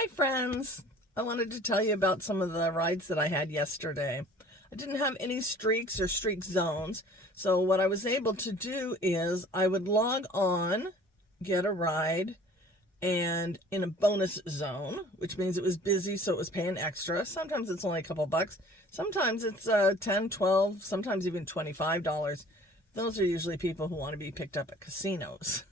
Hi, friends. I wanted to tell you about some of the rides that I had yesterday. I didn't have any streaks or streak zones, so what I was able to do is I would log on, get a ride, and in a bonus zone, which means it was busy, so it was paying extra. Sometimes it's only a couple bucks. Sometimes it's 10, 12, sometimes even $25. Those are usually people who want to be picked up at casinos.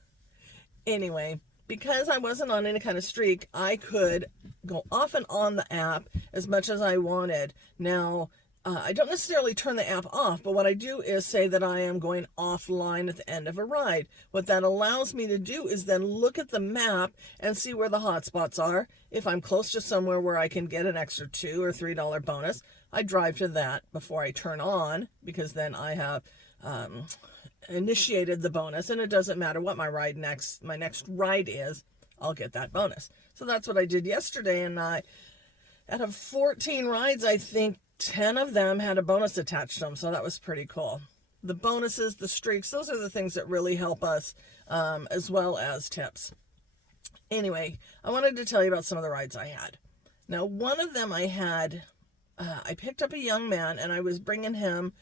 Anyway, because I wasn't on any kind of streak, I could go off and on the app as much as I wanted. Now, I don't necessarily turn the app off, but what I do is say that I am going offline at the end of a ride. What that allows me to do is then look at the map and see where the hotspots are. If I'm close to somewhere where I can get an extra $2 or $3 bonus, I drive to that before I turn on, because then I have initiated the bonus, and it doesn't matter what my next ride is, I'll get that bonus. So that's what I did yesterday, and out of 14 rides, I think 10 of them had a bonus attached to them, so that was pretty cool. The bonuses, the streaks, those are the things that really help us, as well as tips. Anyway, I wanted to tell you about some of the rides I had. Now, one of them I picked up a young man, and I was bringing him,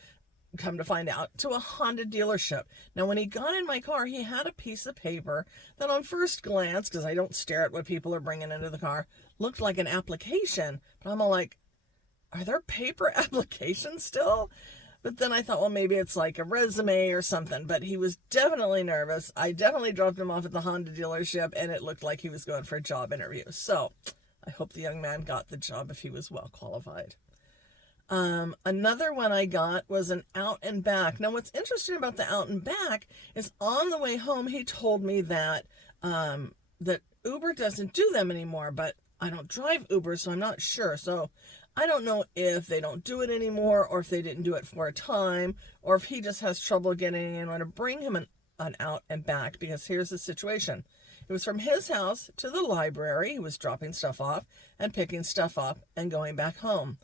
come to find out, to a Honda dealership. Now, when he got in my car, he had a piece of paper that on first glance, because I don't stare at what people are bringing into the car, looked like an application. But I'm all like, are there paper applications still? But then I thought, well, maybe it's like a resume or something. But he was definitely nervous. I definitely dropped him off at the Honda dealership, and it looked like he was going for a job interview. So I hope the young man got the job if he was well qualified. Another one I got was an out and back. Now, what's interesting about the out and back is on the way home, he told me that that Uber doesn't do them anymore, but I don't drive Uber, so I'm not sure. So I don't know if they don't do it anymore, or if they didn't do it for a time, or if he just has trouble getting anyone to bring him an out and back, because here's the situation. It was from his house to the library. He was dropping stuff off and picking stuff up and going back home.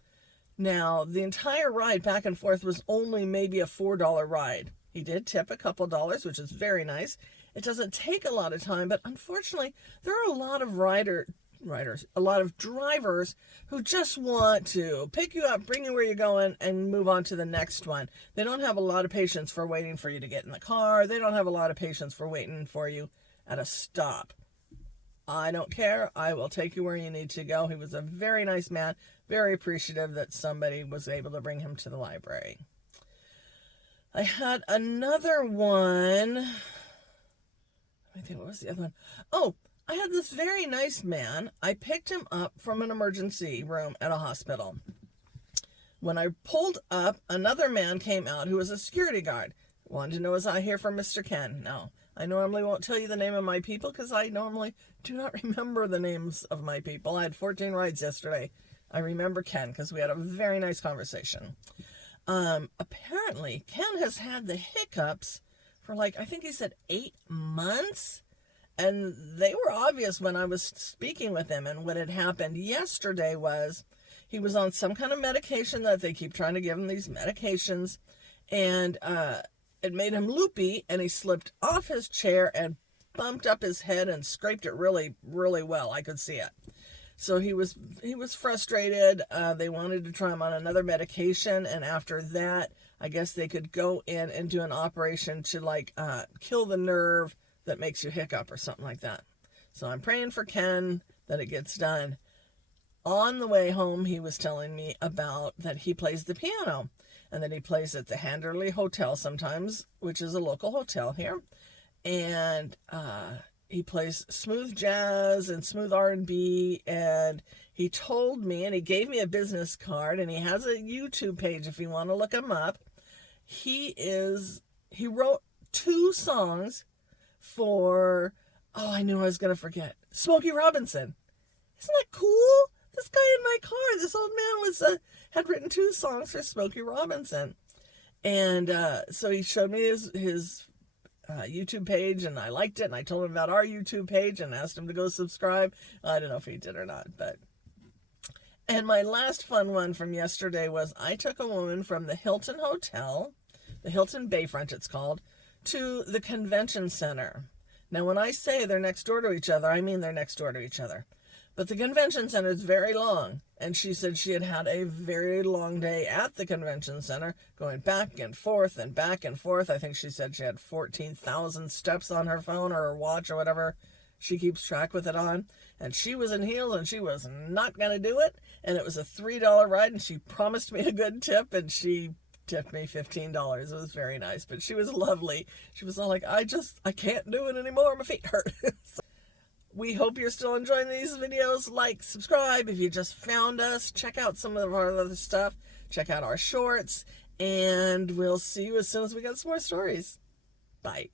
Now, the entire ride back and forth was only maybe a $4 ride. He did tip a couple dollars, which is very nice. It doesn't take a lot of time, but unfortunately, there are a lot of a lot of drivers who just want to pick you up, bring you where you're going, and move on to the next one. They don't have a lot of patience for waiting for you to get in the car. They don't have a lot of patience for waiting for you at a stop. I don't care. I will take you where you need to go. He was a very nice man, very appreciative that somebody was able to bring him to the library. I had another one. I think, what was the other one? Oh, I had this very nice man. I picked him up from an emergency room at a hospital. When I pulled up, another man came out who was a security guard. Wanted to know, was I here for Mr. Ken? No. I normally won't tell you the name of my people because I normally do not remember the names of my people. I had 14 rides yesterday. I remember Ken because we had a very nice conversation. Apparently, Ken has had the hiccups for I think he said 8 months. And they were obvious when I was speaking with him. And what had happened yesterday was he was on some kind of medication that they keep trying to give him these medications. And it made him loopy, and he slipped off his chair and bumped up his head and scraped it really, really well. I could see it. So he was frustrated. They wanted to try him on another medication, and after that, I guess they could go in and do an operation to kill the nerve that makes you hiccup or something like that. So I'm praying for Ken that it gets done. On the way home, he was telling me about that he plays the piano, and that he plays at the Handerley Hotel sometimes, which is a local hotel here. And he plays smooth jazz and smooth R&B. And he told me, and he gave me a business card, and he has a YouTube page if you want to look him up. He wrote 2 songs for, I knew I was going to forget, Smokey Robinson. Isn't that cool? This guy in my car, this old man had written 2 songs for Smokey Robinson. And so he showed me his YouTube page, and I liked it, and I told him about our YouTube page and asked him to go subscribe. I don't know if he did or not, but... And my last fun one from yesterday was I took a woman from the Hilton Hotel, the Hilton Bayfront it's called, to the convention center. Now, when I say they're next door to each other, I mean they're next door to each other. But the convention center is very long, and she said she had had a very long day at the convention center, going back and forth and back and forth. I think she said she had 14,000 steps on her phone or her watch or whatever she keeps track with it on. And she was in heels, and she was not going to do it. And it was a $3 ride, and she promised me a good tip, and she tipped me $15. It was very nice, but she was lovely. She was all like, I can't do it anymore. My feet hurt. So, we hope you're still enjoying these videos. Like, subscribe if you just found us. Check out some of our other stuff. Check out our shorts. And we'll see you as soon as we get some more stories. Bye.